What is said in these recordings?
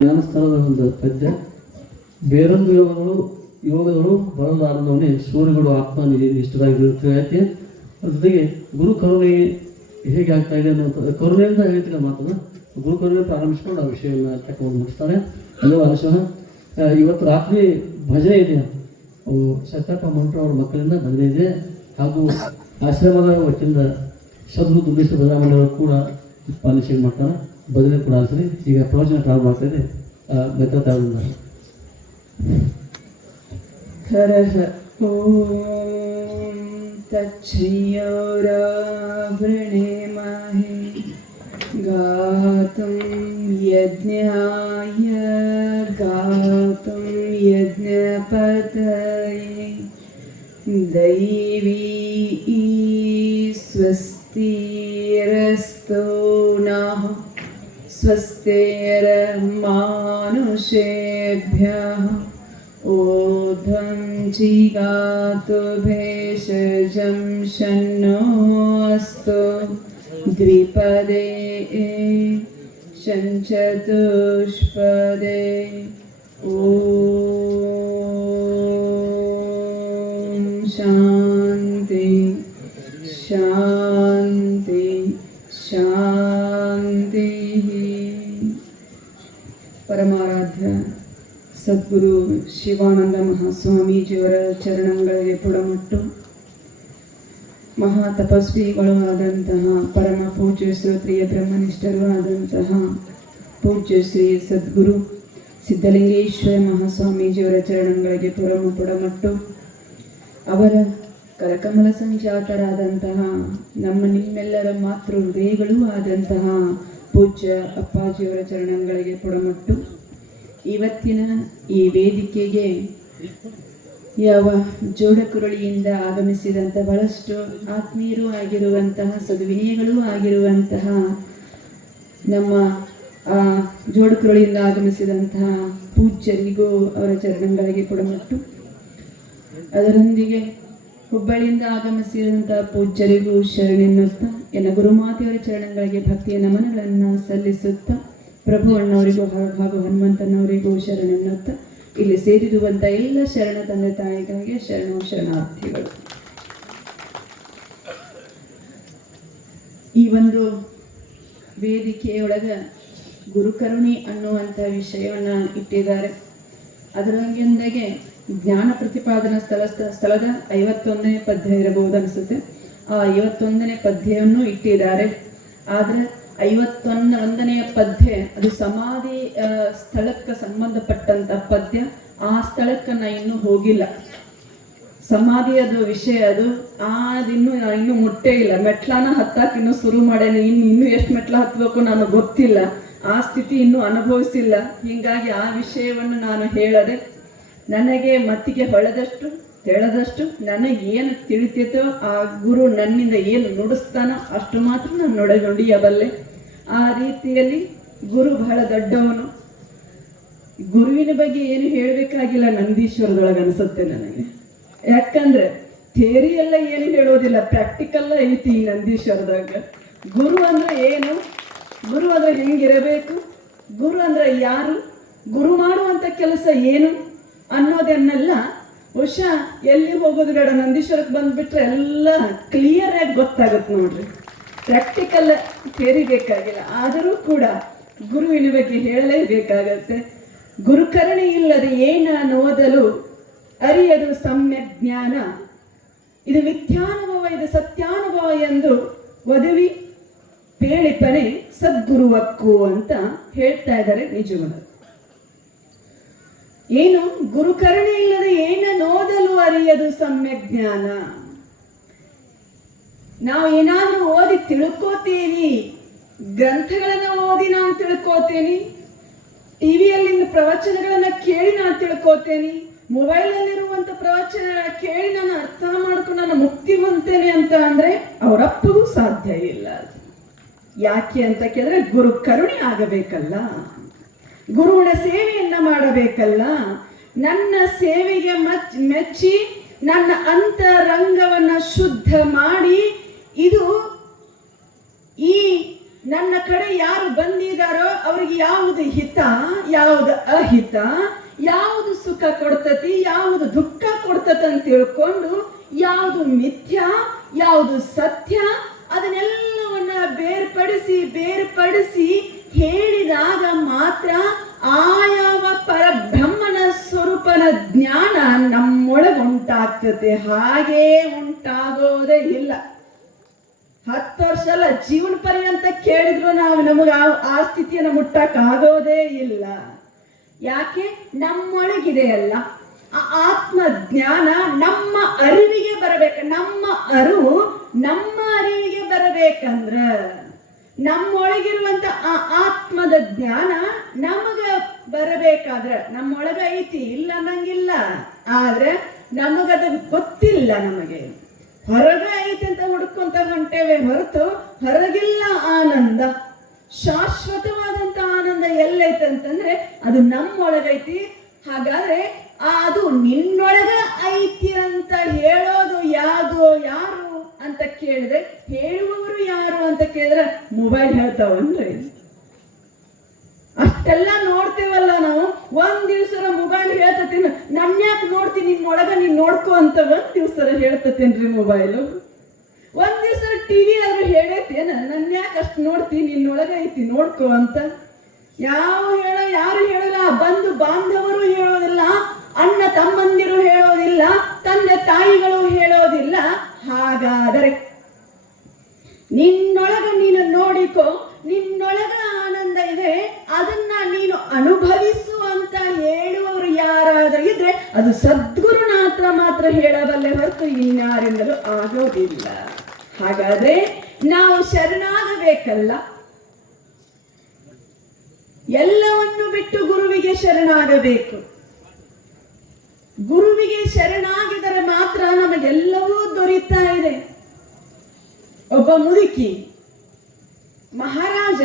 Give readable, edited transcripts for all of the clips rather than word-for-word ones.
ಜ್ಞಾನಸ್ಥಾನದ ಒಂದು ಪದ್ಯ. ಬೇರೊಂದು ಯೋಗಗಳು ಬರಲಾರದವನೇ ಸೂರ್ಯಗಳು ಆತ್ಮ ನಿಷ್ಠರಾಗಿರುತ್ತೆ. ಯಾಕೆ ಜೊತೆಗೆ ಗುರು ಕರುಣೆ ಹೇಗೆ ಆಗ್ತಾ ಇದೆ ಅನ್ನೋ ಕರುಣೆಯಿಂದ ಹೇಳ್ತಿಲ್ಲ ಮಾತನ್ನು ಗುರು ಕರುಣೆ ಪ್ರಾರಂಭಿಸ್ಕೊಂಡು ಆ ವಿಷಯವನ್ನು ತಕೊಂಡು ಮುಗಿಸ್ತಾರೆ. ಅಲ್ಲೂ ಅನುಶಃ ಇವತ್ತು ರಾತ್ರಿ ಭಜನೆ ಇದೆ, ಅವು ಸತ್ಯಪ್ಪ ಮಂಟ್ರ ಅವ್ರ ಮಕ್ಕಳಿಂದ ಭಜನೆ ಇದೆ. ಹಾಗೂ ಆಶ್ರಮದ ವತಿಯಿಂದ ಶಬ್ದ ದುಂಬೇಶ್ವರ ಬದಲಾವಣೆಯವರು ಕೂಡ ಪಾಲಿಸೇನ್ ಮಾಡ್ತಾರೆ. ಭಜನೆ ಕೂಡ ಆಲಿಸ್ರಿ. ಈಗ ಪ್ರವಚನ ಪ್ರಾರಂಭ ಆಗ್ತಾ ಇದೆ. ಮೆತ್ತ ತಾಳಿಂದ ಹರಹ ಓಂ ತಚ್ಛಯೋರಾಭೃಣೇ ಮಹೇ ಗಾತುಂ ಯಜ್ಞಾಯ ಗಾತುಂ ಯಜ್ಞಪತಯೇ ದೈವೀ ಸ್ವಸ್ತಿರಸ್ತೋ ನಃ ಸ್ವಸ್ತಿರ್ಮಾನುಷೇಭ್ಯಃ ಊರ್ಧ್ವಂ ಜಿಗಾತು ಭೇಷಜಂ ಶನ್ನೋ ಅಸ್ತು ದ್ವಿಪದೇ ಶಂಚತುಷ್ಪದೇ. ಓಂ ಶಾಂತಿ ಶಾಂತಿ ಶಾಂತಿ. ಪರಮಾರಾಧ್ಯ ಸದ್ಗುರು ಶಿವಾನಂದ ಮಹಾಸ್ವಾಮೀಜಿಯವರ ಚರಣಗಳಿಗೆ ಪುಡಮಟ್ಟು ಮಹಾ ತಪಸ್ವಿಗಳು ಆದಂತಹ ಪರಮ ಪೂಜ್ಯ ಶ್ರೋತ್ರಿಯ ಬ್ರಹ್ಮನಿಷ್ಠರು ಆದಂತಹ ಪೂಜ್ಯ ಶ್ರೀ ಸದ್ಗುರು ಸಿದ್ಧಲಿಂಗೇಶ್ವರ ಮಹಾಸ್ವಾಮೀಜಿಯವರ ಚರಣಗಳಿಗೆ ಪುಡಮಟ್ಟು ಅವರ ಕರಕಮಲ ಸಂಜಾತರಾದಂತಹ ನಮ್ಮ ನಿಮ್ಮೆಲ್ಲರ ಮಾತೃ ಹೃದಯಗಳೂ ಆದಂತಹ ಪೂಜ್ಯ ಅಪ್ಪಾಜಿಯವರ ಚರಣಗಳಿಗೆ ಪುಡಮಟ್ಟು ಇವತ್ತಿನ ಈ ವೇದಿಕೆಗೆ ಯಾವ ಜೋಡಕುರಳಿಯಿಂದ ಆಗಮಿಸಿದಂಥ ಬಹಳಷ್ಟು ಆತ್ಮೀಯರು ಆಗಿರುವಂತಹ ಸದ್ವಿನಯಗಳೂ ಆಗಿರುವಂತಹ ನಮ್ಮ ಜೋಡಕುರಳಿಯಿಂದ ಆಗಮಿಸಿದಂತಹ ಪೂಜ್ಯರಿಗೂ ಅವರ ಚರಣಗಳಿಗೆ ಪುಡಮಟ್ಟು, ಅದರೊಂದಿಗೆ ಹುಬ್ಬಳ್ಳಿಯಿಂದ ಆಗಮಿಸಿದಂತಹ ಪೂಜ್ಯರಿಗೂ ಶರಣೆನ್ನುತ್ತಾ ಎನ್ನ ಗುರುಮಾತೆಯವರ ಚರಣಗಳಿಗೆ ಭಕ್ತಿಯ ನಮನಗಳನ್ನು ಸಲ್ಲಿಸುತ್ತಾ ಪ್ರಭು ಅಣ್ಣವರಿಗೂ ಹಾಗೂ ಹನುಮಂತನವರಿಗೂ ಶರಣೆನ್ನುತ್ತಾ ಇಲ್ಲಿ ಸೇರಿರುವಂಥ ಎಲ್ಲ ಶರಣ ತಂದೆ ತಾಯಿಗಳಿಗೆ ಶರಣಾರ್ಥಿಗಳು. ಈ ಒಂದು ವೇದಿಕೆಯೊಳಗೆ ಗುರುಕರುಣಿ ಅನ್ನುವಂಥ ವಿಷಯವನ್ನು ಇಟ್ಟಿದ್ದಾರೆ. ಅದರೊಂದಿಗೆ ಜ್ಞಾನ ಪ್ರತಿಪಾದನಾ ಸ್ಥಳದ 51ನೇ ಪದ್ಯ ಇರಬಹುದು ಅನಿಸುತ್ತೆ. ಆ 51ನೇ ಪದ್ಯವನ್ನು ಇಟ್ಟಿದ್ದಾರೆ. ಆದರೆ 51ನೆಯ ಪದ್ಯ ಅದು ಸಮಾಧಿ ಸ್ಥಳಕ್ಕೆ ಸಂಬಂಧಪಟ್ಟಂತ ಪದ್ಯ. ಆ ಸ್ಥಳಕ್ಕೆ ನಾ ಇನ್ನೂ ಹೋಗಿಲ್ಲ. ಸಮಾಧಿ ಅದು ವಿಷಯ ಅದು ಇನ್ನೂ ಮುಟ್ಟೇ ಇಲ್ಲ. ಮೆಟ್ಲಾನ ಹತ್ತಾಕ ಇನ್ನೂ ಶುರು ಮಾಡೇನೆ. ಇನ್ನೂ ಎಷ್ಟು ಮೆಟ್ಲ ಹತ್ತಬೇಕು ನಾನು ಗೊತ್ತಿಲ್ಲ. ಆ ಸ್ಥಿತಿ ಇನ್ನೂ ಅನುಭವಿಸಿಲ್ಲ. ಹೀಗಾಗಿ ಆ ವಿಷಯವನ್ನು ನಾನು ಹೇಳದೆ ನನಗೆ ಮತ್ತಿಗೆ ಹೇಳದಷ್ಟು ನನಗೇನು ತಿಳಿತೈತೋ ಆ ಗುರು ನನ್ನಿಂದ ಏನು ನುಡಿಸ್ತಾನೋ ಅಷ್ಟು ಮಾತ್ರ ನಾನು ನುಡಿಯಬಲ್ಲೆ. ಆ ರೀತಿಯಲ್ಲಿ ಗುರು ಬಹಳ ದೊಡ್ಡವನು. ಗುರುವಿನ ಬಗ್ಗೆ ಏನು ಹೇಳಬೇಕಾಗಿಲ್ಲ ನಂದೀಶ್ವರದೊಳಗೆ ಅನಿಸುತ್ತೆ ನನಗೆ. ಯಾಕಂದ್ರೆ ಥಿಯರಿ ಎಲ್ಲ ಏನು ಹೇಳೋದಿಲ್ಲ, ಪ್ರಾಕ್ಟಿಕಲ್ ಐತಿ ಈ ನಂದೀಶ್ವರದಾಗ. ಗುರು ಅಂದ್ರೆ ಏನು, ಗುರು ಅಂದ್ರೆ ಹೆಂಗಿರಬೇಕು, ಗುರು ಅಂದ್ರೆ ಯಾರು, ಗುರು ಮಾಡುವಂಥ ಕೆಲಸ ಏನು ಅನ್ನೋದನ್ನೆಲ್ಲ ಬಹುಶಃ ಎಲ್ಲಿ ಹೋಗೋದು ಬೇಡ, ನಂದೀಶ್ವರಕ್ಕೆ ಬಂದ್ಬಿಟ್ರೆ ಎಲ್ಲ ಕ್ಲಿಯರ್ ಆಗಿ ಗೊತ್ತಾಗುತ್ತೆ ನೋಡ್ರಿ. ಪ್ರಾಕ್ಟಿಕಲ್ ಥಿಯರಿ ಬೇಕಾಗಿಲ್ಲ. ಆದರೂ ಕೂಡ ಗುರುವಿನ ಬಗ್ಗೆ ಹೇಳಲೇಬೇಕಾಗತ್ತೆ. ಗುರುಕರಣಿ ಇಲ್ಲದೆ ಏನೋದಲು ಅರಿಯದು ಸಮ್ಯಕ್ ಜ್ಞಾನ, ಇದು ಮಿಥ್ಯಾನುಭವ ಇದು ಸತ್ಯಾನುಭವ ಎಂದು ಒದವಿ ಪೇಳಿಪನೆ ಸದ್ಗುರುವಕ್ಕು ಅಂತ ಹೇಳ್ತಾ ಇದ್ದಾರೆ ನಿಜವಾದ. ಏನು ಗುರುಕರಣೆ ಇಲ್ಲದೆ ಏನನ್ನೋದಲು ಅರಿಯದು ಸಮ್ಯಕ್ ಜ್ಞಾನ. ನಾವು ಏನಾದ್ರೂ ಓದಿ ತಿಳ್ಕೋತೀವಿ, ಗ್ರಂಥಗಳನ್ನ ಓದಿ ನಾನು ತಿಳ್ಕೋತೇನೆ, ಟಿವಿಯಲ್ಲಿನ ಪ್ರವಚನಗಳನ್ನ ಕೇಳಿ ನಾನು ತಿಳ್ಕೋತೇನೆ, ಮೊಬೈಲಲ್ಲಿರುವಂಥ ಪ್ರವಚನ ಕೇಳಿ ನಾನು ಅರ್ಥ ಮಾಡ್ಕೊಂಡು ನಾನು ಮುಕ್ತಿ ಹೊಂತೇನೆ ಅಂತ ಅಂದ್ರೆ ಅವರಪ್ಪಗೂ ಸಾಧ್ಯ ಇಲ್ಲ. ಯಾಕೆ ಅಂತ ಕೇಳಿದ್ರೆ ಗುರು ಕರುಣೆ ಆಗಬೇಕಲ್ಲ, ಗುರುವಿನ ಸೇವೆಯನ್ನ ಮಾಡಬೇಕಲ್ಲ. ನನ್ನ ಸೇವೆಗೆ ಮೆಚ್ಚಿ ನನ್ನ ಅಂತರಂಗವನ್ನ ಶುದ್ಧ ಮಾಡಿ ಇದು ಈ ನನ್ನ ಕಡೆ ಯಾರು ಬಂದಿದಾರೋ ಅವ್ರಿಗೆ ಯಾವುದು ಹಿತ, ಯಾವುದು ಅಹಿತ, ಯಾವುದು ಸುಖ ಕೊಡ್ತತಿ, ಯಾವುದು ದುಃಖ ಕೊಡ್ತತಿ ಅಂತ ತಿಳ್ಕೊಂಡು ಯಾವುದು ಮಿಥ್ಯ, ಯಾವುದು ಸತ್ಯ ಅದನ್ನೆಲ್ಲವನ್ನ ಬೇರ್ಪಡಿಸಿ ಹೇಳಿದಾಗ ಮಾತ್ರ ಆಯಾವ ಪರಬ್ರಹ್ಮನ ಸ್ವರೂಪನ ಜ್ಞಾನ ನಮ್ಮೊಳಗುಂಟಾಗ್ತದೆ. ಹಾಗೇ ಉಂಟಾಗೋದೇ ಇಲ್ಲ. 10 ವರ್ಷ ಅಲ್ಲ, ಜೀವನ ಪರ್ಯಂತ ಕೇಳಿದ್ರು ನಮಗೆ ಆ ಸ್ಥಿತಿಯನ್ನು ಮುಟ್ಟಕ್ ಆಗೋದೇ ಇಲ್ಲ. ಯಾಕೆ? ನಮ್ಮೊಳಗಿದೆ ಅಲ್ಲ ಆ ಆತ್ಮ ಜ್ಞಾನ ನಮ್ಮ ಅರಿವಿಗೆ ಬರಬೇಕು. ನಮ್ಮ ಅರಿವಿಗೆ ಬರಬೇಕಂದ್ರ ನಮ್ಮೊಳಗಿರುವಂತ ಆ ಆತ್ಮದ ಜ್ಞಾನ ನಮಗ ಬರಬೇಕಾದ್ರ ನಮ್ಮೊಳಗ ಐತಿ, ಇಲ್ಲ ಅನ್ನಂಗಿಲ್ಲ. ಆದ್ರೆ ನಮಗದ ಗೊತ್ತಿಲ್ಲ. ನಮಗೆ ಹೊರಗ ಐತಿ ಅಂತ ಹುಡ್ಕೊಂತ ಹೊಂಟೇವೆ ಹೊರತು ಹೊರಗಿಲ್ಲ ಆನಂದ. ಶಾಶ್ವತವಾದಂತ ಆನಂದ ಎಲ್ಲೈತೆ ಅಂತಂದ್ರೆ ಅದು ನಮ್ಮೊಳಗೈತಿ. ಹಾಗಾದ್ರೆ ಅದು ನಿನ್ನೊಳಗ ಐತಿ ಅಂತ ಹೇಳೋದು ಯಾರು ಅಂತ ಕೇಳಿದ್ರೆ, ಹೇಳುವವರು ಯಾರು ಅಂತ ಕೇಳಿದ್ರೆ ಮೊಬೈಲ್ ಹೇಳ್ತಾವನ್ರಿ. ಅಷ್ಟೆಲ್ಲ ನೋಡ್ತೇವಲ್ಲ ನಾವು. ಒಂದ್ ದಿವ್ಸರ ಮೊಬೈಲ್ ಹೇಳ್ತತೀನಿ, ನನ್ಯಾಕೆ ನೋಡ್ತೀನಿ, ನಿನ್ನೊಳಗ ನೀನ್ ನೋಡ್ಕೊ ಅಂತ ಒಂದ್ ದಿವ್ಸರ ಹೇಳ್ತತೇನ್ರಿ ಮೊಬೈಲು. ಒಂದ್ ದಿವ್ಸ ಟಿವಿ ಆದ್ರೂ ಹೇಳೇತೇನ, ನನ್ಯಾಕೆ ಅಷ್ಟು ನೋಡ್ತೀನಿ, ನಿನ್ನೊಳಗ ಐತಿ ನೋಡ್ಕೊ ಅಂತ. ಯಾರು ಹೇಳಲ್ಲ. ಬಂಧು ಬಾಂಧವರು ಹೇಳೋದಿಲ್ಲ, ಅಣ್ಣ ತಮ್ಮಂದಿರು ಹೇಳೋದಿಲ್ಲ, ತಂದೆ ತಾಯಿಗಳು ಹೇಳೋದಿಲ್ಲ. ಹಾಗಾದರೆ ನಿನ್ನೊಳಗ ನೀನು ನೋಡಿಕೋ, ನಿನ್ನೊಳಗ ಆನಂದ ಇದೆ, ಅದನ್ನ ನೀನು ಅನುಭವಿಸು ಅಂತ ಹೇಳುವವರು ಯಾರಾದರೂ ಇದ್ರೆ ಅದು ಸದ್ಗುರುನಾಥ ಮಾತ್ರ ಹೇಳಬಲ್ಲೆ ಹೊರತು ಇನ್ಯಾರಿಂದಲೂ ಆಗೋದಿಲ್ಲ. ಹಾಗಾದ್ರೆ ನಾವು ಶರಣಾಗಬೇಕಲ್ಲ. ಎಲ್ಲವನ್ನು ಬಿಟ್ಟು ಗುರುವಿಗೆ ಶರಣಾಗಬೇಕು. ಗುರುವಿಗೆ ಶರಣಾಗಿದರೆ ಮಾತ್ರ ನಮಗೆಲ್ಲವೂ ದೊರೀತಾ ಇದೆ. ಒಬ್ಬ ಮುದುಕಿ ಮಹಾರಾಜ,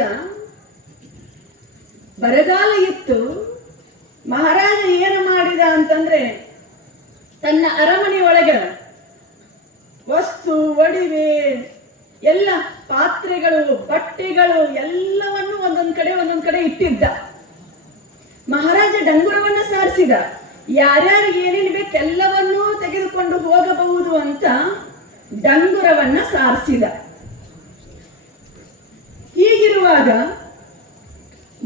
ಬರಗಾಲ ಇತ್ತು. ಮಹಾರಾಜ ಏನು ಮಾಡಿದ ಅಂತಂದ್ರೆ, ತನ್ನ ಅರಮನೆ ಒಳಗೆ ವಸ್ತು ಒಡವೆ ಎಲ್ಲ ಪಾತ್ರೆಗಳು ಬಟ್ಟೆಗಳು ಎಲ್ಲವನ್ನು ಒಂದೊಂದ್ ಕಡೆ ಇಟ್ಟಿದ್ದ. ಮಹಾರಾಜ ಡಂಗುರವನ್ನ ಸಾರಿಸಿದ. ಯಾರ್ಯಾರಿಗೆ ಏನೇನು ಬೇಕೆಲ್ಲವನ್ನೂ ತೆಗೆದುಕೊಂಡು ಹೋಗಬಹುದು ಅಂತ ಡಂಗುರವನ್ನ ಸಾರಿಸಿದ. ಹೀಗಿರುವಾಗ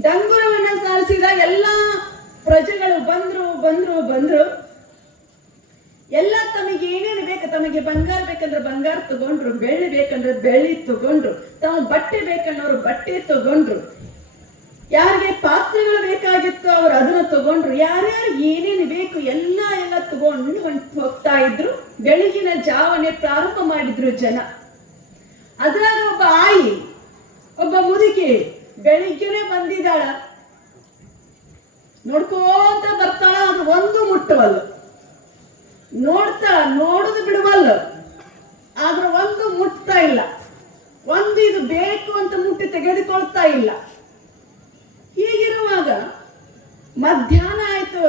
ಡಂಗುರವನ್ನ ಸಾರಿಸಿದ ಎಲ್ಲ ಪ್ರಜೆಗಳು ಬಂದ್ರು. ಎಲ್ಲ ತಮಗೆ ಏನೇನು ಬೇಕು, ತಮಗೆ ಬಂಗಾರ ಬೇಕಂದ್ರೆ ಬಂಗಾರ ತಗೊಂಡ್ರು, ಬೆಳ್ಳಿ ಬೇಕಂದ್ರೆ ಬೆಳ್ಳಿ ತಗೊಂಡ್ರು, ತಾವು ಬಟ್ಟೆ ಬೇಕನ್ನೋರು ಬಟ್ಟೆ ತಗೊಂಡ್ರು, ಯಾರಿಗೆ ಪಾತ್ರೆಗಳು ಬೇಕಾಗಿತ್ತು ಅವ್ರು ಅದನ್ನ ತಗೊಂಡ್ರು. ಯಾರ್ಯಾರು ಏನೇನು ಬೇಕು ಎಲ್ಲ ತಗೊಂಡು ಹೋಗ್ತಾ ಇದ್ರು. ಬೆಳಗಿನ ಜಾವನೆ ಪ್ರಾರಂಭ ಮಾಡಿದ್ರು ಜನ. ಅದ್ರಾಗ ಒಬ್ಬ ಆಯಿ, ಒಬ್ಬ ಮುದುಕಿ ಬೆಳಿಗ್ಗೆನೆ ಬಂದಿದ್ದಾಳ. ನೋಡ್ಕೋತ ಬರ್ತಾಳ. ಅದು ಒಂದು ಮುಟ್ಟವಲ್ಲ, ನೋಡುದು ಬಿಡುವಲ್ಲ, ಆದ್ರೆ ಒಂದು ಮುಟ್ತಾ ಇಲ್ಲ. ಒಂದು ಇದು ಬೇಕು ಅಂತ ಮುಟ್ಟಿ ತೆಗೆದುಕೊಳ್ತಾ ಇಲ್ಲ. ಹೀಗಿರುವಾಗ ಮಧ್ಯಾಹ್ನ ಆಯ್ತು.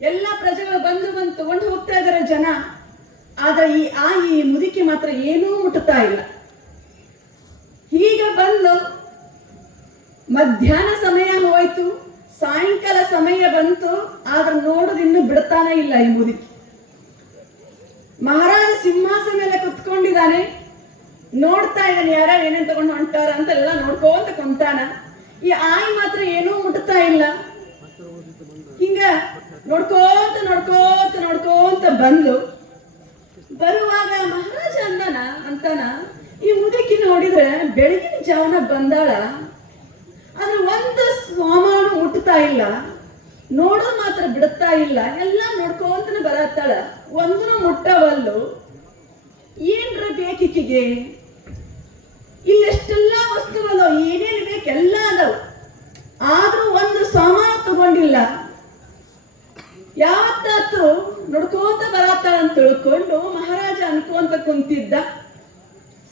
ಎಲ್ಲ ಪ್ರಜೆಗಳು ಬಂದು ತಗೊಂಡು ಹೋಗ್ತಾ ಇದಾರೆ ಜನ. ಆದ್ರೆ ಈ ಮುದುಕಿ ಮಾತ್ರ ಏನೂ ಮುಟ್ಟುತ್ತಾ ಇಲ್ಲ. ಹೀಗ ಬಂದು ಮಧ್ಯಾಹ್ನ ಸಮಯ ಹೋಯ್ತು, ಸಾಯಂಕಾಲ ಸಮಯ ಬಂತು. ಆದ್ರೆ ನೋಡುದು ಇನ್ನು ಬಿಡ್ತಾನೆ ಇಲ್ಲ ಈ ಮುದುಕಿ. ಮಹಾರಾಜ ಸಿಂಹಾಸನ ಮೇಲೆ ಕುತ್ಕೊಂಡಿದ್ದಾನೆ. ನೋಡ್ತಾ ಇದ್ದಾನೆ ಯಾರ್ಯಾರು ಏನೇನ್ ತಗೊಂಡು ಹೊಂಟಾರ ಅಂತ ಎಲ್ಲ ನೋಡ್ಕೋತ ಕುಂತಾನ. ಈ ಆಯಿ ಮಾತ್ರ ಏನೂ ಮುಟ್ತಾ ಇಲ್ಲ. ಹಿಂಗ ನೋಡ್ಕೋತ ಬಂದು ಬರುವಾಗ ಮಹಾರಾಜ ಅಂತಾನ, ಈ ಮುದುಕಿ ನೋಡಿದ್ರೆ ಬೆಳಗಿನ ಜಾವನ ಬಂದಾಳ, ಆದ್ರೆ ಒಂದು ಸಾಮಾನು ಮುಟ್ತಾ ಇಲ್ಲ, ನೋಡೋದು ಮಾತ್ರ ಬಿಡುತ್ತಾ ಇಲ್ಲ. ಎಲ್ಲ ನೋಡ್ಕೋತನ ಬರತ್ತಾಳ, ಒಂದನ್ನು ಮುಟ್ಟವಲ್ಲು. ಏನ್ರ ಬೇಕಿಕ್ಕಿಗೆ? ಇಲ್ಲೆಷ್ಟೆಲ್ಲ ವಸ್ತುಗಳು ಏನೇನು ಬೇಕು ಎಲ್ಲ ಅದಾವ, ಆದ್ರೂ ಒಂದು ಸಾಮಾನು ತಗೊಂಡಿಲ್ಲ. ಯಾವತ್ತಾತು ನೋಡ್ಕೋತ ಬರತ್ತಾಳ ಅಂತ ತಿಳ್ಕೊಂಡು ಮಹಾರಾಜ ಅನ್ಕೊಂತ ಕುಂತಿದ್ದ.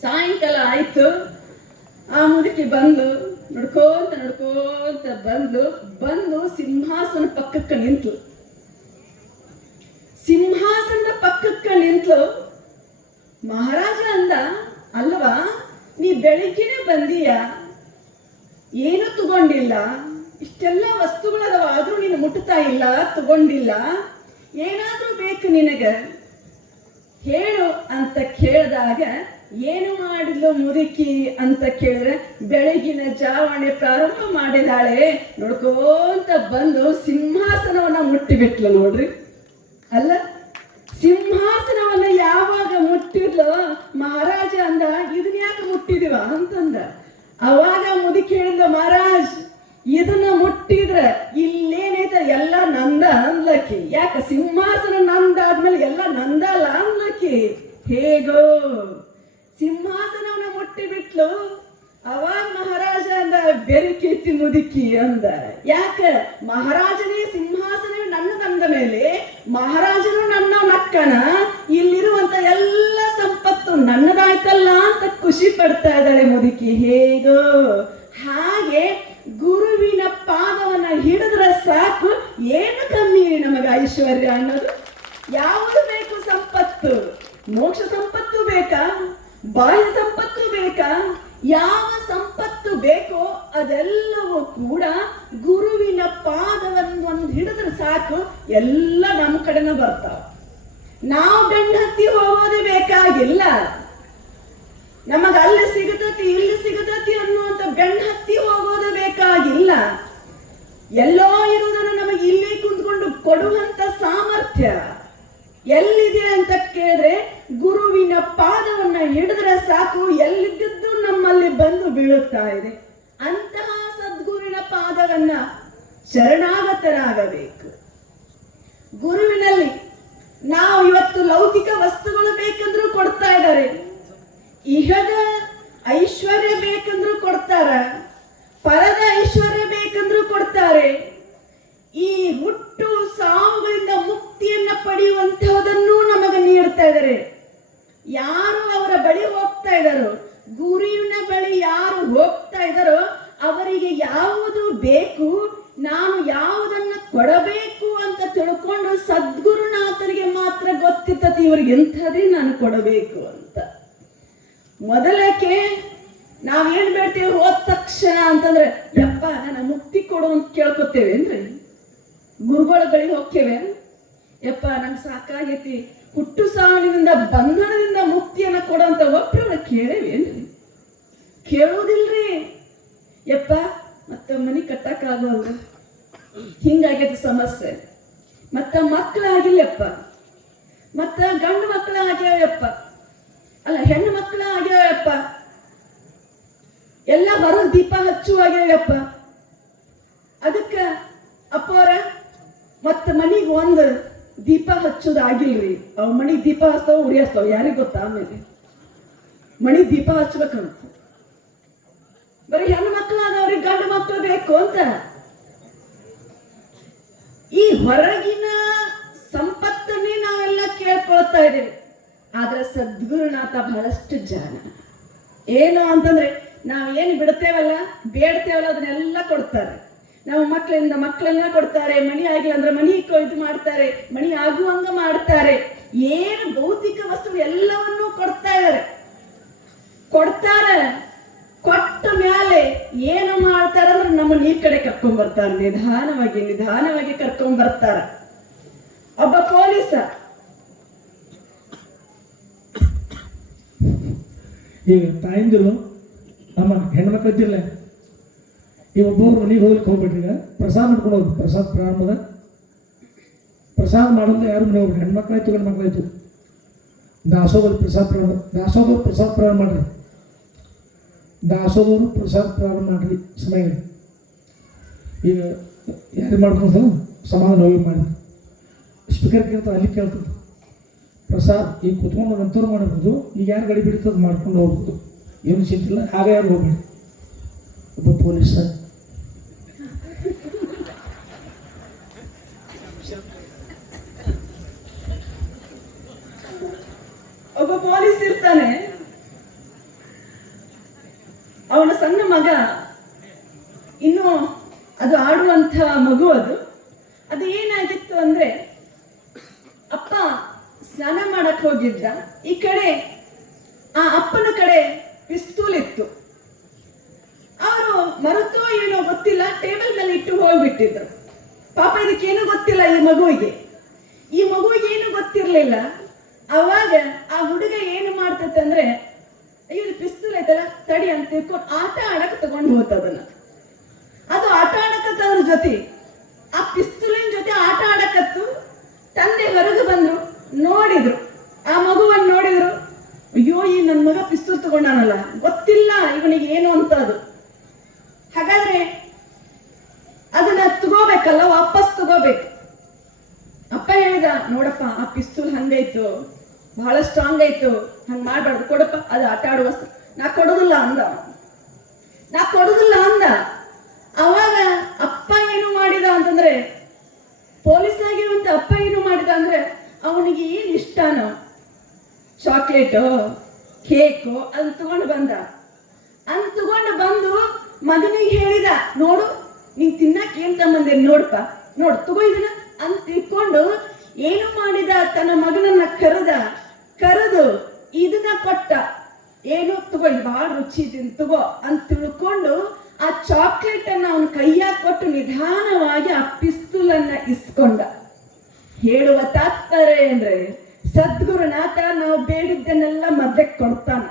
ಸಾಯಂಕಾಲ ಆಯ್ತು. ಆ ಮುದುಕಿ ಬಂದು ನೋಡ್ಕೋತ ಬಂದು ಸಿಂಹಾಸನ ಪಕ್ಕಕ್ಕೆ ನಿಂತ್ಲು. ಸಿಂಹಾಸನದ ಪಕ್ಕಕ್ಕೆ ನಿಂತ್ಲು. ಮಹಾರಾಜ ಅಂದ, ಅಲ್ವಾ ನೀ ಬೆಳಿಗ್ಗೆನೆ ಬಂದೀಯ, ಏನು ತಗೊಂಡಿಲ್ಲ, ಇಷ್ಟೆಲ್ಲ ವಸ್ತುಗಳದವ ಆದ್ರೂ ನೀನು ಮುಟ್ತಾ ಇಲ್ಲ, ತಗೊಂಡಿಲ್ಲ, ಏನಾದ್ರೂ ಬೇಕು ನಿನಗೆ ಹೇಳು ಅಂತ ಕೇಳಿದಾಗ ಏನು ಮಾಡಿದ್ಲು ಮುದುಕಿ ಅಂತ ಕೇಳಿದ್ರೆ ಬೆಳಗಿನ ಜಾವಣೆ ಪ್ರಾರಂಭ ಮಾಡಿದಾಳೆ, ನೋಡ್ಕೋಂತ ಬಂದು ಸಿಂಹಾಸನವನ್ನ ಮುಟ್ಟಿಬಿಟ್ಲು ನೋಡ್ರಿ. ಅಲ್ಲ, ಸಿಂಹಾಸನವನ್ನ ಯಾವಾಗ ಮುಟ್ಟಿದ್ಲು ಮಹಾರಾಜ ಅಂದ, ಇದನ್ನ ಯಾಕೆ ಮುಟ್ಟಿದಿವ ಅಂತಂದ. ಅವಾಗ ಮುದುಕಿ ಹೇಳಿದ್ಲು, ಮಹಾರಾಜ್ ಇದನ್ನ ಮುಟ್ಟಿದ್ರೆ ಇಲ್ಲೇನೈತೆ ಎಲ್ಲ ನಂದ ಅನ್ಲಕ್ಕಿ. ಯಾಕ ಸಿಂಹಾಸನ ನಂದ ಆದ್ಮೇಲೆ ಎಲ್ಲ ನಂದಲ್ಲ ಅನ್ಲಕ್ಕಿ. ಹೇಗೋ ಸಿಂಹಾಸನವನ್ನ ಮುಟ್ಟಿ ಬಿಟ್ಲು. ಅವಾಗ ಮಹಾರಾಜ ಅಂದ, ಬೆರಿಕೈತಿ ಮುದುಕಿ ಅಂದ. ಯಾಕ ಮಹಾರಾಜನೇ ಸಿಂಹಾಸನ ನನ್ನದಂದ ಮೇಲೆ ಮಹಾರಾಜನು ನನ್ನ ನಕ್ಕನ, ಇಲ್ಲಿರುವಂತ ಎಲ್ಲ ಸಂಪತ್ತು ನನ್ನದಾಯ್ತಲ್ಲ ಅಂತ ಖುಷಿ ಪಡ್ತಾ ಇದ್ದಾಳೆ ಮುದುಕಿ. ಹೇಗೋ ಹಾಗೆ ಗುರುವಿನ ಪಾದವನ್ನ ಹಿಡಿದ್ರೆ ಸಾಕು, ಏನು ಕಮ್ಮಿ ನಮಗ ಐಶ್ವರ್ಯ ಅನ್ನೋದು. ಯಾವುದು ಬೇಕು ಸಂಪತ್ತು? ಮೋಕ್ಷ ಸಂಪತ್ತು ಬೇಕಾ? ಬಾಹ್ಯ ಸಂಪತ್ತು ಬೇಕಾ? ಯಾವ ಸಂಪತ್ತು ಬೇಕೋ ಅದೆಲ್ಲವೂ ಕೂಡ ಗುರುವಿನ ಪಾದವನ್ನು ಹಿಡಿದ್ರೆ ಸಾಕು, ಎಲ್ಲ ನಮ್ಮ ಕಡೆನ ಬರ್ತಾವ. ನಾವು ಬೆನ್ನ ಹತ್ತಿ ಹೋಗೋದೇ ಬೇಕಾಗಿಲ್ಲ. ನಮಗ ಅಲ್ಲಿ ಸಿಗತತಿ ಇಲ್ಲಿ ಸಿಗತತಿ ಅನ್ನುವಂತ ಬೆನ್ನ ಹತ್ತಿ ಹೋಗೋದು ಬೇಕಾಗಿಲ್ಲ. ಎಲ್ಲೋ ಇರುವುದನ್ನು ನಮಗೆ ಇಲ್ಲಿ ಕುಂತ್ಕೊಂಡು ಕೊಡುವಂತ ಸಾಮರ್ಥ್ಯ ಎಲ್ಲಿದೆ ಅಂತ ಕೇಳಿದ್ರೆ ಗುರುವಿನ ಪಾದವನ್ನ ಹಿಡಿದ್ರೆ ಸಾಕು, ಎಲ್ಲಿದ್ದದ್ದು ನಮ್ಮಲ್ಲಿ ಬಂದು ಬೀಳುತ್ತಾ ಇದೆ. ಅಂತಹ ಸದ್ಗುರುವಿನ ಪಾದವನ್ನ ಶರಣಾಗತರಾಗಬೇಕು. ಗುರುವಿನಲ್ಲಿ ನಾವು ಇವತ್ತು ಲೌಕಿಕ ವಸ್ತುಗಳು ಬೇಕಂದ್ರೂ ಕೊಡ್ತಾ ಇದ್ದಾರೆ, ಇಹದ ಐಶ್ವರ್ಯ ಬೇಕಂದ್ರೂ ಕೊಡ್ತಾರ, ಪರದ ಐಶ್ವರ್ಯ ಬೇಕಂದ್ರೂ ಕೊಡ್ತಾರೆ. ಈ ಹುಟ್ಟು ಸಾವುಗಳಿಂದ ಮುಕ್ತಿಯನ್ನ ಪಡೆಯುವಂತಹದನ್ನು ನಮಗೆ ನೀಡ್ತಾ ಇದ್ದಾರೆ. ಯಾರು ಅವರ ಬಳಿ ಹೋಗ್ತಾ ಇದ್ದಾರೋ, ಗುರುವಿನ ಬಳಿ ಯಾರು ಹೋಗ್ತಾ ಇದ್ದಾರೋ ಅವರಿಗೆ ಯಾವುದು ಬೇಕು, ನಾನು ಯಾವುದನ್ನ ಕೊಡಬೇಕು ಅಂತ ತಿಳ್ಕೊಂಡು ಸದ್ಗುರುನಾಥರಿಗೆ ಮಾತ್ರ ಗೊತ್ತಿರ್ತತಿ ಇವ್ರಿಗೆ ಎಂಥದೇ ನಾನು ಕೊಡಬೇಕು ಅಂತ. ಮೊದಲಕ್ಕೆ ನಾವೇನ್ ಬೇಡ್ತೇವೆ ಹೋದ ತಕ್ಷಣ ಅಂತಂದ್ರೆ, ಯಪ್ಪ ನನ್ನ ಮುಕ್ತಿ ಕೊಡು ಅಂತ ಕೇಳ್ಕೊತೇವೇನ್ರಿ? ಗುರುಗಳ ಬಳಿ ಹೋಗ್ತೇವೆ, ಯಪ್ಪ ನಂಗೆ ಸಾಕಾಗೈತಿ, ಹುಟ್ಟು ಸಾವಿನಿಂದ ಬಂಧನದಿಂದ ಮುಕ್ತಿಯನ್ನ ಕೊಡುವಂತ ಒಬ್ಬರನ್ನ ಕೇಳೇವೇನ್ರಿ? ಕೇಳೋದಿಲ್ರಿ. ಯಪ್ಪ ಮತ್ತ ಮನಿ ಕಟ್ಟಕ್ಕಾಗೋಲ್ಲ, ಹಿಂಗಾಗೈತಿ ಸಮಸ್ಯೆ, ಮತ್ತ ಮಕ್ಕಳಾಗಿಲ್ಲಪ್ಪ, ಮತ್ತ ಗಂಡು ಮಕ್ಕಳ ಆಗ್ಯಾವಪ್ಪ, ಅಲ್ಲ ಹೆಣ್ಣು ಮಕ್ಕಳ ಆಗ್ಯಾವಪ್ಪ, ಎಲ್ಲ ಹೊರಗೆ ದೀಪ ಹಚ್ಚುವಾಗ್ಯಾವಪ್ಪ. ಅದಕ್ಕ ಅಪ್ಪವರ ಮತ್ತ ಮನಿಗೆ ಒಂದು ದೀಪ ಹಚ್ಚೋದು ಆಗಿಲ್ರಿ. ಅವ್ ಮನಿಗೆ ದೀಪ ಹಚ್ತಾವ, ಉರಿ ಹಚ್ತಾವ, ಯಾರಿಗ ಗೊತ್ತಾ? ಆಮೇಲೆ ಮನಿಗೆ ದೀಪ ಹಚ್ಬೇಕಂತ ಬರೀ ಹೆಣ್ಣು ಮಕ್ಕಳಾದವ್ರಿಗೆ ಗಂಡು ಮಕ್ಕಳು ಬೇಕು ಅಂತ. ಈ ಹೊರಗಿನ ಸಂಪತ್ತನ್ನೇ ನಾವೆಲ್ಲ ಕೇಳ್ಕೊಳ್ತಾ ಇದ್ದೇವೆ. ಆದ್ರೆ ಸದ್ಗುರುನಾಥ ಬಹಳಷ್ಟು ಜಾಣ. ಏನು ಅಂತಂದ್ರೆ ನಾವೇನು ಬಿಡ್ತೇವಲ್ಲ, ಬೇಡ್ತೇವಲ್ಲ ಅದನ್ನೆಲ್ಲ ಕೊಡ್ತಾರೆ. ನಾವು ಮಕ್ಕಳಿಂದ ಮಕ್ಕಳನ್ನ ಕೊಡ್ತಾರೆ, ಮಣಿ ಆಗಿಲ್ಲ ಅಂದ್ರೆ ಮಣಿ ಇದು ಮಾಡ್ತಾರೆ, ಮಣಿ ಆಗುವಂಗ ಮಾಡ್ತಾರೆ. ಏನು ಭೌತಿಕ ವಸ್ತು ಎಲ್ಲವನ್ನೂ ಕೊಡ್ತಾ ಇದ್ದಾರೆ. ಕೊಡ್ತಾರೆ, ಕೊಟ್ಟ ಮೇಲೆ ಏನು ಮಾಡ್ತಾರ ಅಂದ್ರೆ ನಮ್ಮನ್ನ ಈ ಕಡೆ ಕರ್ಕೊಂಡ್ ಬರ್ತಾರೆ. ನಿಧಾನವಾಗಿ ನಿಧಾನವಾಗಿ ಕರ್ಕೊಂಡ್ ಬರ್ತಾರ. ಒಬ್ಬ ಪೊಲೀಸ ಈಗ ತಾಯಿಂದಿರು ನಮ್ಮ ಹೆಣ್ಮಕ್ಳು ಇದ್ದಿರಲ್ಲ, ಈ ಒಬ್ಬೊಬ್ರು ಮನೆಗೆ ಹೋಗ್ಲಿಕ್ಕೆ ಹೋಗ್ಬಿಟ್ರಿ. ಈಗ ಪ್ರಸಾದ ಮಾಡ್ಕೊಂಡು ಹೋಗ್ಬೇಕು. ಪ್ರಸಾದ ಪ್ರಾರಂಭದ ಪ್ರಸಾದ ಮಾಡೋದು ಯಾರು ಮನೆ ಹೋಗ್ಬಿಟ್ರಿ, ಹೆಣ್ಮಕ್ಳಾಯ್ತು ಗಂಡು ಮಕ್ಳಾಯ್ತು. ದಾಸೋಗರು ಪ್ರಸಾದ ಪ್ರಾರಂಭ, ದಾಸೋಗರು ಪ್ರಸಾದ ಪ್ರಾರಂಭ ಮಾಡ್ರಿ, ದಾಸೋಗರು ಪ್ರಸಾದ ಪ್ರಾರಂಭ ಮಾಡ್ರಿ. ಸಮಯ ಈಗ ಯಾರು ಮಾಡ್ಕೊಂಡು ಸಮಾಧಾನ ಹೋಗಿ ಮಾಡಿ ಸ್ಪೀಕರ್ ಕೇಳ್ತದೆ, ಅಲ್ಲಿ ಕೇಳ್ತದೆ ಪ್ರಸಾದ್. ಈಗ ಕುತ್ಕೊಂಡು ನಂತರ ಮಾಡಿರ್ಬೋದು, ಈಗ ಯಾರು ಗಡಿ ಬಿಡ್ತದೆ ಮಾಡ್ಕೊಂಡು ಹೋಗ್ಬೋದು, ಏನು ಸಿಟ್ಟಿಲ್ಲ. ಆಗ ಯಾರು ಹೋಗ್ಬೇಡಿ. ಒಬ್ಬ ಪೊಲೀಸ ಇರ್ತಾನೆ. ಅವನ ಸಣ್ಣ ಮಗ, ಇನ್ನು ಅದು ಆಡುವಂತ ಮಗು. ಅದು ಏನಾಗಿತ್ತು ಅಂದ್ರೆ, ಅಪ್ಪ ಸ್ನಾನ ಮಾಡಕ್ ಹೋಗಿದ್ದ. ಈ ಕಡೆ ಆ ಅಪ್ಪನ ಕಡೆ ಪಿಸ್ತೂಲ್ ಇತ್ತು. ಅವರು ಮರೆತೋ ಏನೋ ಗೊತ್ತಿಲ್ಲ, ಟೇಬಲ್ ಮೇಲೆ ಇಟ್ಟು ಹೋಗ್ಬಿಟ್ಟಿದ್ರು. ಪಾಪ ಇದಕ್ಕೇನು ಗೊತ್ತಿಲ್ಲ ಈ ಮಗುವಿಗೆ ಏನು ಗೊತ್ತಿರ್ಲಿಲ್ಲ. ಅವಾಗ ಆ ಹುಡುಗ ಏನು ಮಾಡ್ತಂದ್ರೆ, ಇವ್ರು ಪಿಸ್ತೂಲ್ ಐತಲ್ಲ ತಡಿ ಅಂತ ತಿಳ್ಕೊಂಡು ಆಟ ಆಡಕ್ ತಗೊಂಡು ಹೋಗ್ತದನ್ನ. ಅದು ಆಟ ಆಡಕತ್ತದ್ರ ಜೊತೆ, ಆ ಪಿಸ್ತೂಲಿನ ಜೊತೆ ಆಟ ಆಡಕತ್ತು. ತಂದೆ ಹೊರಗೆ ಬಂದ್ರು, ನೋಡಿದ್ರು, ಆ ಮಗುವನ್ನು ನೋಡಿದ್ರು. ಅಯ್ಯೋ, ಈ ನನ್ನ ಮಗ ಪಿಸ್ತೂಲ್ ತಗೊಂಡಾನಲ್ಲ, ಗೊತ್ತಿಲ್ಲ ಇವನಿಗೆ ಏನು ಅಂತ. ಅದು ಹಾಗಾದ್ರೆ ಅದನ್ನ ತಗೋಬೇಕಲ್ಲ, ವಾಪಸ್ ತಗೋಬೇಕು. ಅಪ್ಪ ಹೇಳಿದ, ನೋಡಪ್ಪ ಆ ಪಿಸ್ತೂಲ್ ಹಂಗೈತು, ಬಹಳ ಸ್ಟ್ರಾಂಗ್ ಆಯ್ತು, ಹಂಗ್ ಮಾಡ್ಬಾರ್ದು, ಕೊಡಪ್ಪ, ಅದು ಆಟ ಆಡುವ ವಸ್ತು. ನಾ ಕೊಡುದಿಲ್ಲ ಅಂದ. ಅವಾಗ ಅಪ್ಪ ಏನು ಮಾಡಿದ ಅಂತಂದ್ರೆ, ಪೊಲೀಸ್ ಆಗಿರುವಂತ ಅಪ್ಪ ಏನು ಮಾಡಿದ ಅಂದ್ರೆ, ಅವನಿಗೆ ಏನ್ ಇಷ್ಟನೋ ಚಾಕ್ಲೇಟು ಕೇಕು ಅದನ್ನ ತಗೊಂಡು ಬಂದು ಮಗನಿಗೆ ಹೇಳಿದ, ನೋಡು ನೀನ್ ತಿನ್ನಕ್ ಏನ್ ತಮ್ಮಂದೆ, ನೋಡಪ್ಪ, ನೋಡು ತಗೋ ಇದನ್ನ ಅಂತ ತಿಳ್ಕೊಂಡು ಏನು ಮಾಡಿದ, ತನ್ನ ಮಗನನ್ನ ಕರೆದು ಇದನ್ನ ಕೊಟ್ಟ. ಏನು ತಗೋ, ಇದು ಬಹಳ ರುಚಿ ಇದೀನಿ ತಗೋ ಅಂತ ತಿಳ್ಕೊಂಡು ಆ ಚಾಕ್ಲೇಟ್ ಅನ್ನ ಅವನ ಕೈಯಾಗ ಕೊಟ್ಟು ನಿಧಾನವಾಗಿ ಆ ಪಿಸ್ತೂಲನ್ನ ಇಸ್ಕೊಂಡ. ಹೇಳುವ ತಾತ್ಪರ್ಯ ಅಂದ್ರೆ, ಸದ್ಗುರುನಾಥ ನಾವು ಬೇಡಿದ್ದನ್ನೆಲ್ಲ ಮದ್ದಕ್ಕೆ ಕೊಡ್ತಾನ.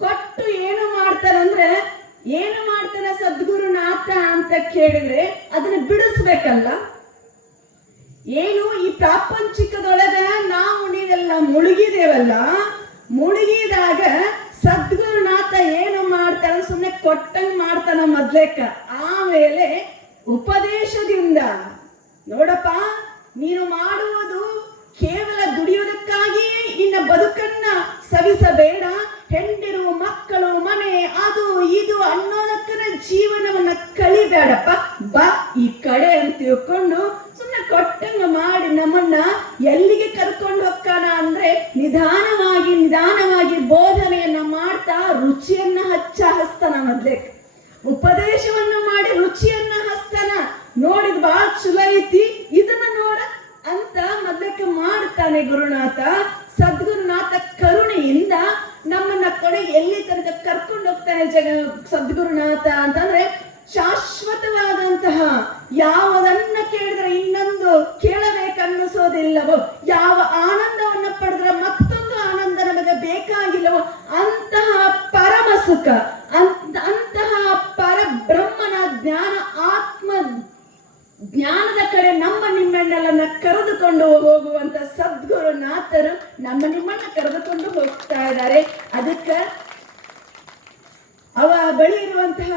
ಕೊಟ್ಟು ಏನು ಮಾಡ್ತಾನ ಸದ್ಗುರುನಾಥ ಅಂತ ಕೇಳಿದ್ರೆ, ಅದನ್ನ ಬಿಡಿಸ್ಬೇಕಲ್ಲ. ಏನು ಈ ಪ್ರಾಪಂಚಿಕದೊಳಗ ನಾವು ನೀವೆಲ್ಲ ಮುಳುಗಿದೇವಲ್ಲ, ಮುಳುಗಿದಾಗ ಸದ್ಗುರುನಾಥ ಏನು ಮಾಡ್ತಾನ, ಸುಮ್ಮನೆ ಕೊಟ್ಟಂಗ್ ಮಾಡ್ತಾನ ಮೊದ್ಲೇಕ. ಆಮೇಲೆ ಉಪದೇಶದಿಂದ, ನೋಡಪ್ಪ ನೀನು ಮಾಡುವುದು ಕೇವಲ ದುಡಿಯೋದಕ್ಕಾಗಿಯೇ ನಿನ್ನ ಬದುಕನ್ನ ಸವಿಸಬೇಡ. ಹೆಂಡಿರು, ಮಕ್ಕಳು, ಮನೆ, ಅದು ಇದು ಅನ್ನೋದಕ್ಕನ ಜೀವನವನ್ನ ಕಳಿಬೇಡಪ್ಪ, ಬಾ ಈ ಕಡೆ ಅಂತ ತಿಳ್ಕೊಂಡು ಸುಮ್ಮನೆ ಕೊಟ್ಟಂಗ ಮಾಡಿ ನಮ್ಮನ್ನ ಎಲ್ಲಿಗೆ ಕರ್ಕೊಂಡು ಹೋಗ್ತಾನ ಅಂದ್ರೆ, ನಿಧಾನವಾಗಿ ಬೋಧನೆಯನ್ನ ಮಾಡ್ತಾ ರುಚಿಯನ್ನ ಹಚ್ಚಾನ. ಮೊದ್ಲೇ ಉಪದೇಶವನ್ನು ಮಾಡಿ ರುಚಿಯನ್ನ ಹಚ್ತಾನ. ನೋಡಿದ್ ಬಹಳ ಚಲೋ ಐತಿ, ಇದನ್ನ ನೋಡ ಅಂತ ಮೊದ್ಲಕ್ಕೆ ಮಾಡ್ತಾನೆ ಗುರುನಾಥ. ಸದ್ಗುರುನಾಥ ಕರುಣೆಯಿಂದ ನಮ್ಮನ್ನ ಕೊನೆಗೆ ಎಲ್ಲಿ ತನಕ ಕರ್ಕೊಂಡು ಹೋಗ್ತಾನೆ ಸದ್ಗುರುನಾಥ ಅಂತಂದ್ರೆ, ಶಾಶ್ವತವಾದಂತಹ ಯಾವುದನ್ನ ಕೇಳಿದ್ರೆ ಇನ್ನೊಂದು ಕೇಳಬೇಕನ್ನಿಸೋದಿಲ್ಲವೋ, ಯಾವ ಆನಂದವನ್ನ ಪಡೆದ್ರೆ ಮತ್ತೊಂದು ಆನಂದ ನಮಗೆ ಬೇಕಾಗಿಲ್ಲವೋ ಅಂತಹ ಪರಮ ಸುಖ, ಅಂತಹ ಪರಬ್ರಹ್ಮನ ಜ್ಞಾನ, ಆತ್ಮ ಜ್ಞಾನದ ಕಡೆ ನಿಮ್ಮನ್ನೆಲ್ಲ ಕರೆದುಕೊಂಡು ಹೋಗುವಂತ ಸದ್ಗುರುನಾಥರು ನಿಮ್ಮನ್ನ ಕರೆದುಕೊಂಡು ಹೋಗ್ತಾ ಇದ್ದಾರೆ. ಅದಕ್ಕೆ ಅವ ಬಳಿ ಇರುವಂತಹ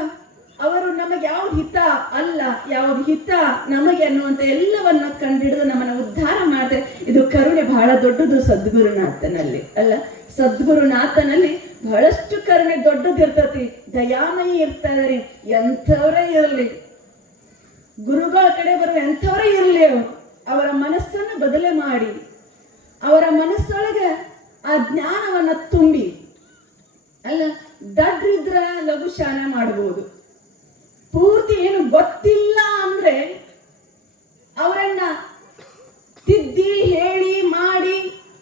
ಅವರು ನಮಗೆ ಯಾವ್ದು ಹಿತ ಅಲ್ಲ, ಯಾವ್ದು ಹಿತ ನಮಗೆ ಅನ್ನುವಂತ ಎಲ್ಲವನ್ನ ಕಂಡಿಡಿದು ನಮ್ಮನ್ನ ಉದ್ಧಾರ ಮಾಡ್ತಾರೆ. ಇದು ಕರುಣೆ ಬಹಳ ದೊಡ್ಡದು ಸದ್ಗುರುನಾಥನಲ್ಲಿ ಅಲ್ಲ. ಸದ್ಗುರುನಾಥನಲ್ಲಿ ಬಹಳಷ್ಟು ಕರುಣೆ ದೊಡ್ಡದಿರ್ತತಿ, ದಯಾಮಯಿ ಇರ್ತಾ ಇದಾರೆ. ಎಂಥವರೇ ಇರಲಿ, ಗುರುಗಳ ಕಡೆ ಬರುವ ಎಂಥವರೇ ಇರಲಿ, ಅವರ ಮನಸ್ಸನ್ನು ಬದಲೆ ಮಾಡಿ, ಅವರ ಮನಸ್ಸೊಳಗೆ ಆ ಜ್ಞಾನವನ್ನ ತುಂಬಿ, ಅಲ್ಲ ದಡ್ರಿದ್ರ ಲಘು ಶಾನ ಮಾಡಬಹುದು. ಪೂರ್ತಿ ಏನು ಗೊತ್ತಿಲ್ಲ ಅಂದ್ರೆ ಅವರನ್ನ ತಿದ್ದಿ ಹೇಳಿ ಮಾಡಿ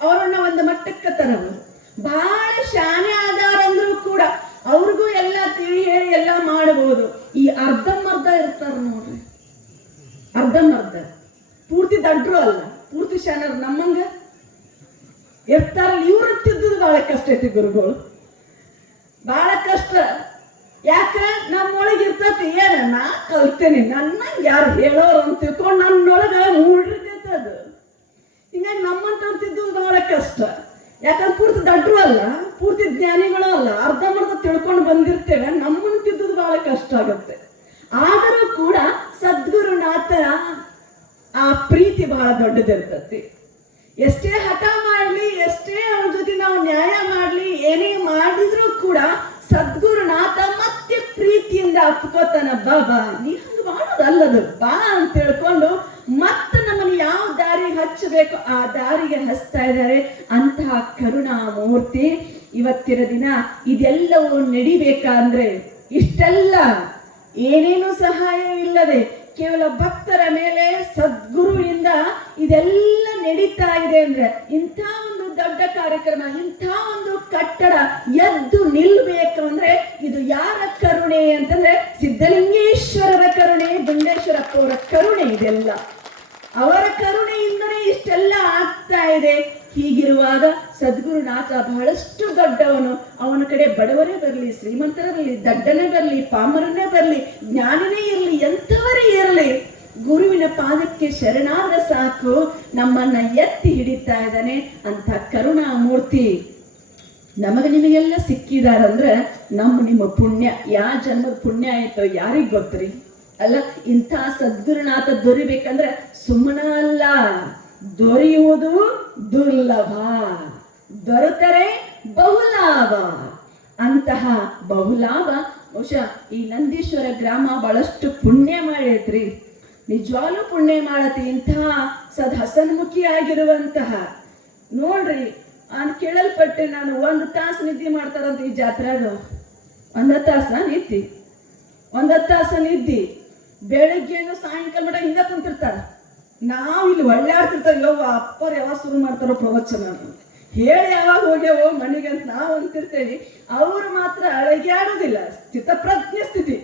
ಅವರನ್ನ ಒಂದು ಮಟ್ಟಕ್ಕೆ ತರಬಹುದು. ಬಹಳ ಶಾನೆ ಆದಾರಂದ್ರೂ ಕೂಡ ಅವ್ರಿಗೂ ಎಲ್ಲ ತಿಳಿ ಹೇಳಿ ಎಲ್ಲ ಮಾಡಬಹುದು. ಈ ಅರ್ಧಂಬರ್ಧ ಇರ್ತಾರ ನೋಡ್ರಿ, ಅರ್ಧಂಬರ್ಧ, ಪೂರ್ತಿ ದಡ್ರು ಅಲ್ಲ, ಪೂರ್ತಿ ಶಾನರು ನಮ್ಮಂಗ ಇರ್ತಾರಲ್ಲ. ಇವ್ರು ತಿದ್ದುದು ಬಹಳ ಕಷ್ಟ ಐತಿ ಗುರುಗಳು, ಬಹಳ ಕಷ್ಟ. ಯಾಕ ನಮ್ಮೊಳಗೆ ಇರ್ತತಿ, ಏನ ನಾ ಕಲ್ತೇನೆ, ನನ್ನ ಯಾರು ಹೇಳೋರು ಅಂತ ತಿಳ್ಕೊಂಡು ನನ್ನೊಳಗ ಮೂಡಿರ್ತೈತೆ ಅದು. ಹಿಂಗಾಗಿ ನಮ್ಮಂತವ್ರು ತಿದ್ದುದು ಬಹಳ ಕಷ್ಟ. ಯಾಕಂದ್ರೆ ಪೂರ್ತಿ ದಡ್ರು ಅಲ್ಲ, ಪೂರ್ತಿ ಜ್ಞಾನಿಗಳು ಅಲ್ಲ, ಅರ್ಧಂಬರ್ಧ ತಿಳ್ಕೊಂಡು ಬಂದಿರ್ತೇವೆ, ನಮ್ಮನ್ನು ತಿದ್ದುದು ಬಹಳ ಕಷ್ಟ ಆಗತ್ತೆ. ಆದರೂ ಕೂಡ ಸದ್ಗುರುನಾಥನ ಆ ಪ್ರೀತಿ ಬಹಳ ದೊಡ್ಡದಿರ್ತತಿ. ಎಷ್ಟೇ ಹಠ ಮಾಡ್ಲಿ, ಎಷ್ಟೇ ಅವ್ರ ಜೊತೆ ನಾವು ನ್ಯಾಯ ಮಾಡ್ಲಿ, ಏನೇ ಮಾಡಿದ್ರು ಕೂಡ ಸದ್ಗುರುನಾಥ ಮತ್ತೆ ಪ್ರೀತಿಯಿಂದ ಅಪ್ಕೋತಾನ. ಬಾ ನೀ ಹಂಗ ಮಾಡೋದಲ್ಲದು, ಬಾ ಅಂತ ಹೇಳ್ಕೊಂಡು ಮತ್ತೆ ನಮ್ಮನ್ನು ಯಾವ ದಾರಿಗೆ ಹಚ್ಚಬೇಕು ಆ ದಾರಿಗೆ ಹಚ್ತಾ ಇದ್ದಾರೆ. ಅಂತಹ ಕರುಣಾಮೂರ್ತಿ ಇವತ್ತಿನ ದಿನ ಇದೆಲ್ಲವೂ ನಡಿಬೇಕಂದ್ರೆ ಇಷ್ಟೆಲ್ಲ ಏನೇನು ಸಹಾಯ ಇಲ್ಲದೆ ಕೇವಲ ಭಕ್ತರ ಮೇಲೆ ಸದ್ಗುರುವಿನಿಂದ ಇದೆಲ್ಲ ನಡೀತಾ ಇದೆ ಅಂದ್ರೆ, ಇಂಥ ಒಂದು ದೊಡ್ಡ ಕಾರ್ಯಕ್ರಮ, ಇಂಥ ಒಂದು ಕಟ್ಟಡ ಎದ್ದು ನಿಲ್ಬೇಕು ಅಂದ್ರೆ ಇದು ಯಾರ ಕರುಣೆ ಅಂತಂದ್ರೆ ಸಿದ್ಧಲಿಂಗೇಶ್ವರರ ಕರುಣೆ, ದುಂಡೇಶ್ವರಪ್ಪ ಅವರ ಕರುಣೆ. ಇದೆಲ್ಲ ಅವರ ಕರುಣೆಯಿಂದಲೇ ಇಷ್ಟೆಲ್ಲ ಆಗ್ತಾ ಇದೆ. ಹೀಗಿರುವಾಗ ಸದ್ಗುರುನಾಥ ಬಹಳಷ್ಟು ದೊಡ್ಡವನು. ಅವನ ಕಡೆ ಬಡವರೇ ಬರಲಿ, ಶ್ರೀಮಂತರೇ ದಡ್ಡನೇ ಬರಲಿ, ಪಾಮರನೇ ಬರಲಿ, ಜ್ಞಾನಿನೇ ಇರಲಿ, ಎಂಥವರೇ ಇರಲಿ, ಗುರುವಿನ ಪಾದಕ್ಕೆ ಶರಣಾದ್ರೆ ಸಾಕು ನಮ್ಮನ್ನ ಎತ್ತಿ ಹಿಡಿತಾ ಇದ್ದಾನೆ. ಅಂತ ಕರುಣಾಮೂರ್ತಿ ನಮಗೆ ನಿಮಗೆಲ್ಲ ಸಿಕ್ಕಿದಾರಂದ್ರೆ ನಿಮ್ಮ ಪುಣ್ಯ. ಯಾವ ಜನ್ಮದ ಪುಣ್ಯ ಆಯ್ತೋ ಯಾರಿಗ್ ಗೊತ್ತ್ರಿ? ಅಲ್ಲ, ಇಂಥ ಸದ್ಗುರುನಾಥ ದೊರಿಬೇಕಂದ್ರೆ ಸುಮ್ಮನ ಅಲ್ಲ, ದೊರೆಯುವುದು ದುರ್ಲಭ, ದೊರೆತರೆ ಬಹುಲಾಭ. ಅಂತಹ ಬಹುಲಾಭ ಬಹುಶಃ ಈ ನಂದೀಶ್ವರ ಗ್ರಾಮ ಬಹಳಷ್ಟು ಪುಣ್ಯ ಮಾಡೈತ್ರಿ. ನಿಜವಾಗ್ಲೂ ಪುಣ್ಯ ಮಾಡತಿ. ಇಂತಹ ಹಸನ್ಮುಖಿ ಆಗಿರುವಂತಹ ನೋಡ್ರಿ, ಕೇಳಲ್ಪಟ್ಟೆ ನಾನು 1 ತಾಸು ನಿದ್ದೆ ಮಾಡ್ತಾರಂತ ಈ ಜಾತ್ರೆಗ. 1 ತಾಸ ನಿದ್ದಿ, 1 ತಾಸ ನಿದ್ದಿ, ಬೆಳಗ್ಗೆಯಿಂದ ಸಾಯಂಕಾಲ ಮಟ್ಟ ಹಿಂಗ ಕುಂತಿರ್ತಾರ. ನಾವು ಇಲ್ಲಿ ಒಳ್ಳಾಡ್ತಿರ್ತಾವ, ಯವ್ವ ಅಪ್ಪರು ಯಾವಾಗ ಶುರು ಮಾಡ್ತಾರೋ ಪ್ರವಚನ ಹೇಳಿ ಯಾವಾಗ ಹೋಗ್ಯಾವೋ ಮನೆಗೆ ಅಂತ ನಾವು ಅಂತಿರ್ತೇವಿ. ಅವರು ಮಾತ್ರ ಅಳಗ್ಯಾಡೋದಿಲ್ಲ, ಸ್ಥಿತಪ್ರಜ್ಞೆ ಸ್ಥಿತಿ.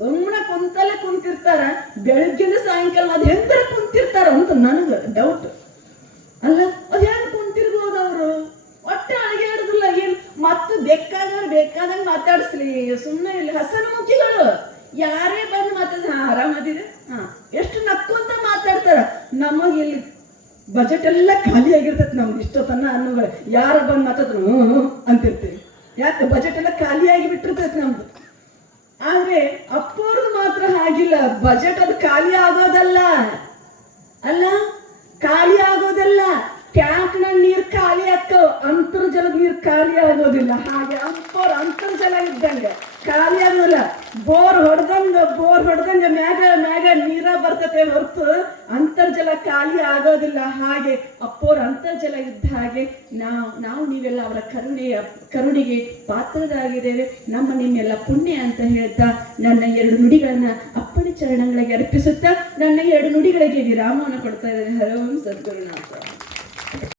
ಸುಮ್ಮನೆ ಕುಂತಲ್ಲೇ ಕುಂತಿರ್ತಾರ, ಬೆಳಗ್ಗೆಯಿಂದ ಸಾಯಂಕಾಲ ಅದು ಹೆಂದ್ರೆ ಕುಂತಿರ್ತಾರ ಅಂತ ನನಗೆ ಡೌಟ್. ಅಲ್ಲ, ಅದು ಹೆಂಗ್ ಕುಂತಿರ್ಬೋದು ಅವರು? ಒಟ್ಟೆ ಅಳಗ್ಯಾಡೋದಿಲ್ಲ. ಏನು ಮತ್ತು ಬೇಕಾದಂಗೆ ಮಾತಾಡಿಸ್ಲಿ, ಸುಮ್ಮನೆ ಇಲ್ಲಿ ಹಸನ್ಮುಖಿಗಳು. ಯಾರೇ ಬಂದು ಮಾತಾಡಿದ್ರೆ ಆರಾಮದಿರ, ಎಷ್ಟು ನಕ್ಕೊಂತ ಮಾತಾಡ್ತಾರ. ನಮಗೆ ಇಲ್ಲಿ ಬಜೆಟ್ ಎಲ್ಲ ಖಾಲಿ ಆಗಿರ್ತೈತಿ ನಮ್ದು ಇಷ್ಟೊತ್ತನ್ನ ಅನ್ನೋಗಳು. ಯಾರ ಬಂದು ಮಾತಾಡಿದ್ರು ಅಂತಿರ್ತೀವಿ. ಯಾಕೆ ಬಜೆಟ್ ಎಲ್ಲ ಖಾಲಿ ಆಗಿ ಬಿಟ್ಟಿರ್ತೈತಿ ನಮ್ದು. ಆದ್ರೆ ಅಪ್ಪವ್ರದ್ದು ಮಾತ್ರ ಹಾಗಿಲ್ಲ. ಬಜೆಟ್ ಅದು ಖಾಲಿ ಆಗೋದಲ್ಲ, ಅಲ್ಲ ಖಾಲಿ ಆಗೋದಲ್ಲ. ಟ್ಯಾಂಕ್ನ ನೀರು ಖಾಲಿ ಆಗ್ತಾವ, ಅಂತರ್ಜಲದ ನೀರು ಖಾಲಿ ಆಗೋದಿಲ್ಲ. ಹಾಗೆ ಅಪ್ಪವ್ರ ಅಂತರ್ಜಲ ಇದ್ದಂಗೆ ಖಾಲಿ ಆಗೋಲ್ಲ. ಬೋರ್ ಹೊಡೆದಂಗ ಮ್ಯಾಗ ನೀರ ಬರ್ತತೆ ಹೊರತು ಅಂತರ್ಜಲ ಖಾಲಿ ಆಗೋದಿಲ್ಲ. ಹಾಗೆ ಅಪ್ಪವ್ರ ಅಂತರ್ಜಲ ಇದ್ದ ಹಾಗೆ ನಾವು ನೀವೆಲ್ಲ ಅವರ ಕರುಣೆಗೆ ಪಾತ್ರರಾಗಿದ್ದೇವೆ. ನಿಮ್ಮೆಲ್ಲ ಪುಣ್ಯ ಅಂತ ಹೇಳ್ತಾ ನನ್ನ 2 ನುಡಿಗಳನ್ನ ಅಪ್ಪನ ಚರಣಗಳಿಗೆ ಅರ್ಪಿಸುತ್ತಾ ನನ್ನ 2 ನುಡಿಗಳಿಗೆ ವಿರಾಮವನ್ನು ಕೊಡ್ತಾ ಇದ್ದೇನೆ. ಹರ ಓಂ ಸದ್ಗುರುನಾಥ.